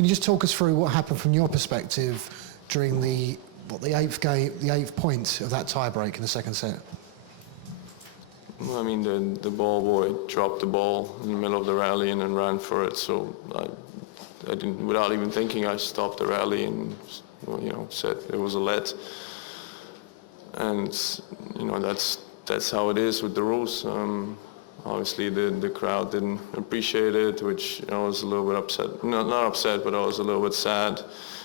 Can you just talk us through what happened from your perspective during the eighth point of that tie-break in the second set? Well, I mean, the ball boy dropped the ball in the middle of the rally and then ran for it. So I didn't, without even thinking, I stopped the rally and, said it was a let. And, that's how it is with the rules. Obviously, the crowd didn't appreciate it, which I was a little bit upset. Not upset, but I was a little bit sad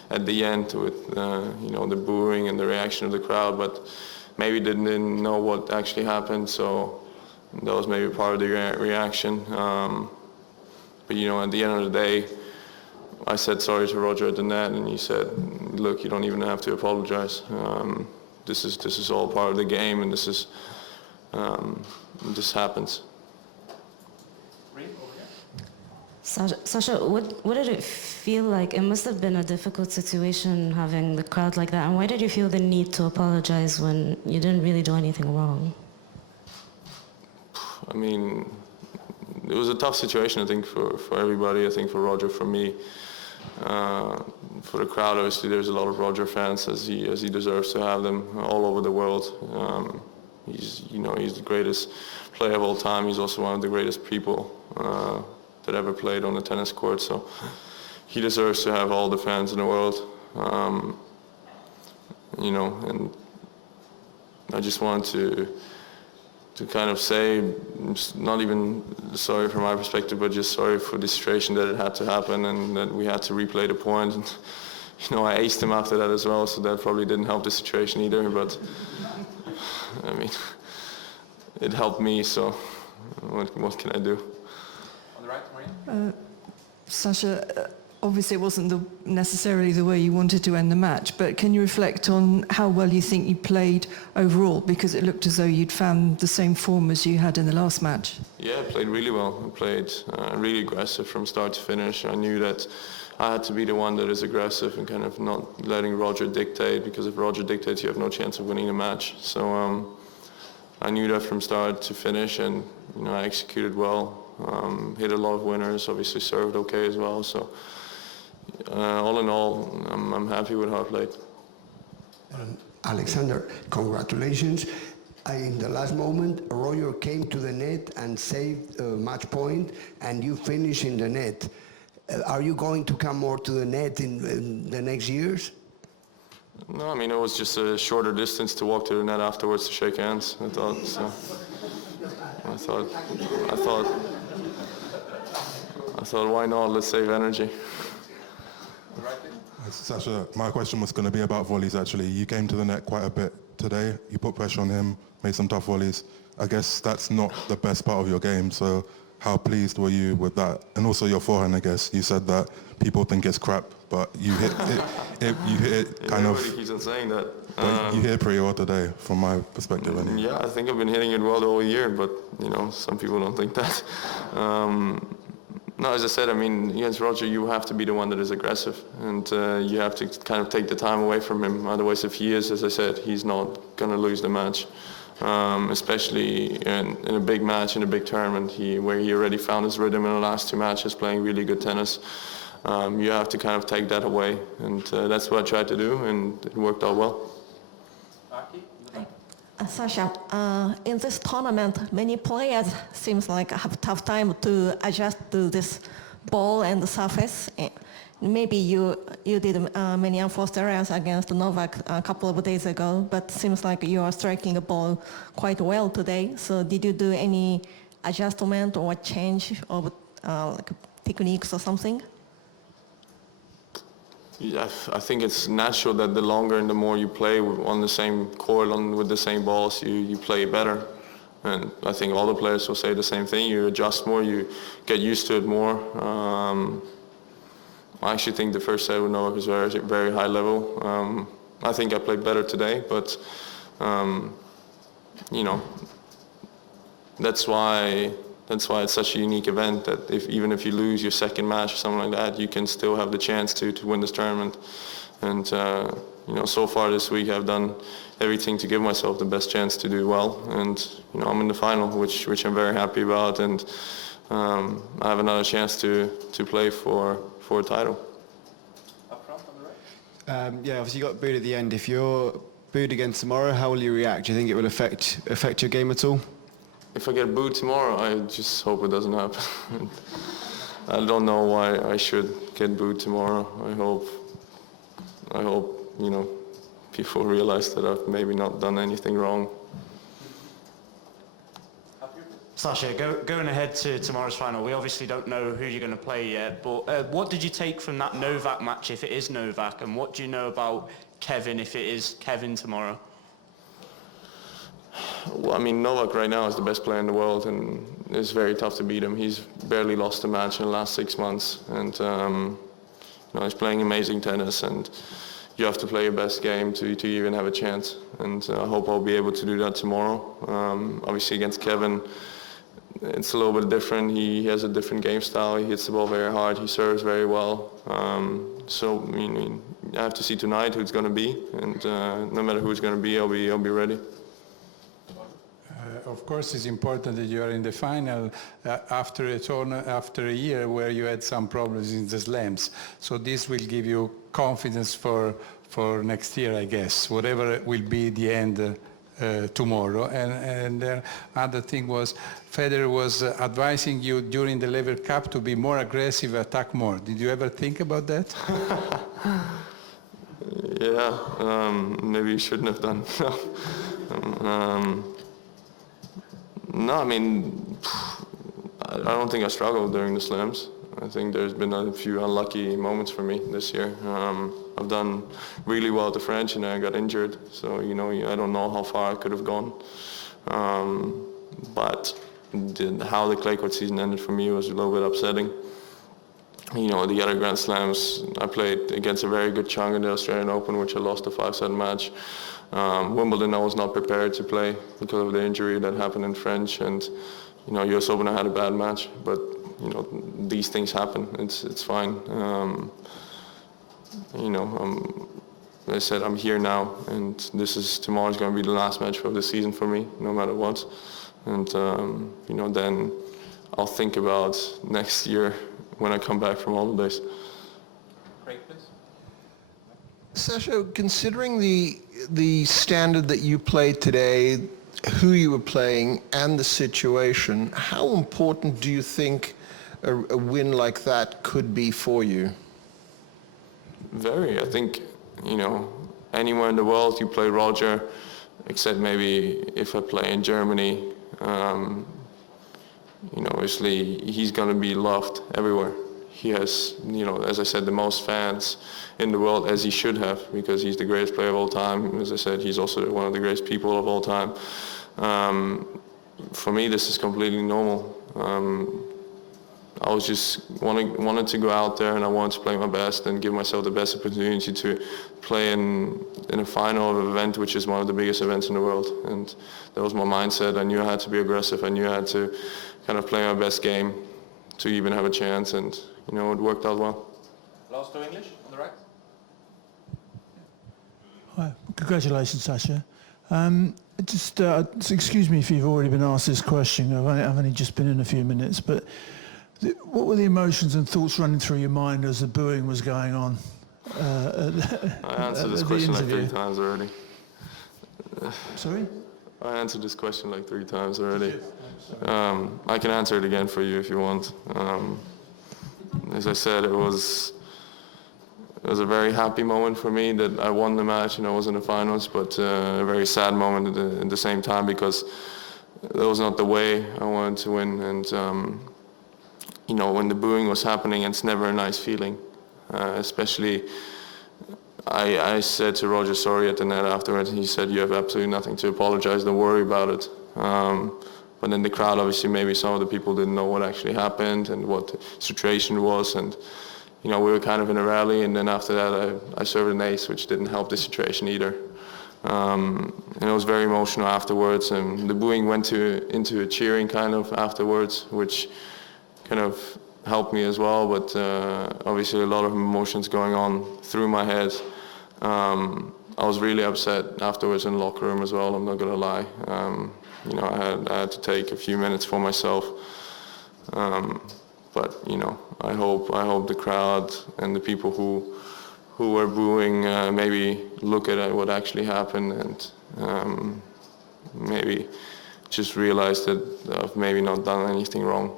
at the end with, the booing and the reaction of the crowd. But maybe didn't know what actually happened, so that was maybe part of the reaction. But at the end of the day, I said sorry to Roger at the net, and he said, "Look, you don't even have to apologize. This is all part of the game, and this happens." Sasha, what did it feel like? It must have been a difficult situation having the crowd like that. And why did you feel the need to apologize when you didn't really do anything wrong? I mean, it was a tough situation, I think, for everybody. I think for Roger, for me, for the crowd. Obviously, there's a lot of Roger fans, as he deserves to have them all over the world. He's the greatest player of all time. He's also one of the greatest people that ever played on the tennis court. So he deserves to have all the fans in the world. And I just wanted to kind of say, not even sorry from my perspective, but just sorry for the situation that it had to happen and that we had to replay the point. And, I aced him after that as well, so that probably didn't help the situation either. But I mean, it helped me, so what can I do? On the right, Maria? Sasha, obviously it wasn't necessarily the way you wanted to end the match, but can you reflect on how well you think you played overall? Because it looked as though you'd found the same form as you had in the last match. Yeah, I played really well. I played really aggressive from start to finish. I knew that I had to be the one that is aggressive and kind of not letting Roger dictate, because if Roger dictates, you have no chance of winning a match. So I knew that from start to finish, and I executed well. Hit a lot of winners, obviously served okay as well. So all in all, I'm happy with how I played. Alexander, congratulations. In the last moment, Roger came to the net and saved a match point, and you finished in the net. Are you going to come more to the net in the next years? No, I mean, it was just a shorter distance to walk to the net afterwards to shake hands. I thought, why not? Let's save energy. Sasha, my question was going to be about volleys, actually. You came to the net quite a bit today. You put pressure on him, made some tough volleys. I guess that's not the best part of your game, so how pleased were you with that? And also your forehand, I guess. You said that people think it's crap, but you hit it kind of... Everybody keeps on saying that. But you hit it pretty well today, from my perspective, anyway. Yeah, I think I've been hitting it well the whole year, but, some people don't think that. No, as I said, I mean, against Roger, you have to be the one that is aggressive, and you have to kind of take the time away from him. Otherwise, if he is, as I said, he's not going to lose the match. Especially in a big match, in a big tournament, where he already found his rhythm in the last two matches, playing really good tennis. You have to kind of take that away, and that's what I tried to do, and it worked out well. Sasha, in this tournament, many players seems like have a tough time to adjust to this ball and the surface. Maybe you did many unforced errors against Novak a couple of days ago, but seems like you are striking the ball quite well today. So did you do any adjustment or change of techniques or something? Yeah, I think it's natural that the longer and the more you play on the same court, with the same balls, you play better. And I think all the players will say the same thing. You adjust more, you get used to it more. I actually think the first set with Novak was very, very high level. I think I played better today, but that's why it's such a unique event, that even if you lose your second match or something like that, you can still have the chance to win this tournament. And so far this week I've done everything to give myself the best chance to do well. And I'm in the final, which I'm very happy about, and I have another chance to play for a title. Yeah, obviously you got booed at the end. If you're booed again tomorrow, how will you react? Do you think it will affect your game at all? If I get booed tomorrow, I just hope it doesn't happen. I don't know why I should get booed tomorrow. I hope, you know, people realize that I've maybe not done anything wrong. Sasha, going ahead to tomorrow's final, we obviously don't know who you're going to play yet, but what did you take from that Novak match, if it is Novak, and what do you know about Kevin, if it is Kevin tomorrow? Well, I mean, Novak right now is the best player in the world, and it's very tough to beat him. He's barely lost a match in the last 6 months, and you know, he's playing amazing tennis, and you have to play your best game to even have a chance. And I hope I'll be able to do that tomorrow. Obviously against Kevin, it's a little bit different. He has a different game style. He hits the ball very hard. He serves very well. So I mean, I have to see tonight who it's going to be, and no matter who it's going to be, I'll be ready. Of course, it's important that you are in the final after a tournament, after a year where you had some problems in the slams. So this will give you confidence for next year, I guess, whatever will be the end tomorrow. And the other thing was, Federer was advising you during the Lever Cup to be more aggressive, attack more. Did you ever think about that? Yeah, maybe you shouldn't have done. No, I mean, I don't think I struggled during the slams. I think there's been a few unlucky moments for me this year. I've done really well at the French, and then I got injured. So, you know, I don't know how far I could have gone. But how the clay court season ended for me was a little bit upsetting. You know, the other Grand Slams, I played against a very good chunk in the Australian Open, which I lost a 5-set match. Wimbledon, I was not prepared to play because of the injury that happened in French, and you know, US Open, I had a bad match, but you know, these things happen. It's fine. You know, as I said, I'm here now, and tomorrow's going to be the last match of the season for me, no matter what. And you know, then I'll think about next year when I come back from holidays. Craig, please. Sasha, considering the standard that you played today, who you were playing, and the situation, how important do you think a win like that could be for you? Very. I think, you know, anywhere in the world you play Roger, except maybe if I play in Germany, you know, obviously he's going to be loved everywhere. He has, you know, as I said, the most fans in the world, as he should have, because he's the greatest player of all time. As I said, he's also one of the greatest people of all time. For me, this is completely normal. I was just wanted to go out there, and I wanted to play my best and give myself the best opportunity to play in a final of an event which is one of the biggest events in the world. And that was my mindset. I knew I had to be aggressive. I knew I had to kind of play my best game to even have a chance, and you know, it worked out well. Last to English on the right. Hi, congratulations, Sasha. Just excuse me if you've already been asked this question. I've only just been in a few minutes, but what were the emotions and thoughts running through your mind as the booing was going on? I answered this question like 3 times already. Sorry? I answered this question like 3 times already. I can answer it again for you if you want. As I said, it was a very happy moment for me that I won the match and I was in the finals, but a very sad moment at the same time, because that was not the way I wanted to win. And you know, when the booing was happening, it's never a nice feeling. Especially, I said to Roger sorry at the net afterwards, and he said, "You have absolutely nothing to apologize. Don't worry about it." But in the crowd, obviously, maybe some of the people didn't know what actually happened and what the situation was. And you know, we were kind of in a rally, and then after that, I served an ace, which didn't help the situation either. And it was very emotional afterwards, and the booing went into a cheering kind of afterwards, which kind of helped me as well. But obviously, a lot of emotions going on through my head. I was really upset afterwards in the locker room as well. I'm not gonna lie. You know, I had to take a few minutes for myself. But you know, I hope the crowd and the people who were booing maybe look at what actually happened and maybe just realize that I've maybe not done anything wrong.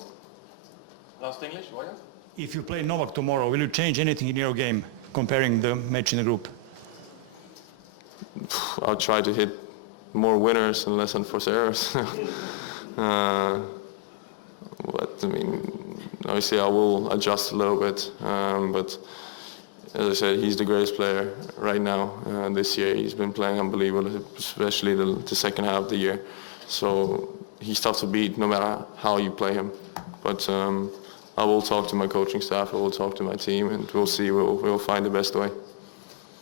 Last English, Warrior? If you play Novak tomorrow, will you change anything in your game comparing the match in the group? I'll try to hit more winners and less unforced errors. But I mean, obviously I will adjust a little bit. But as I said, he's the greatest player right now. This year he's been playing unbelievable, especially the second half of the year. So he's tough to beat no matter how you play him. But I will talk to my coaching staff, I will talk to my team, and we'll see, we'll find the best way.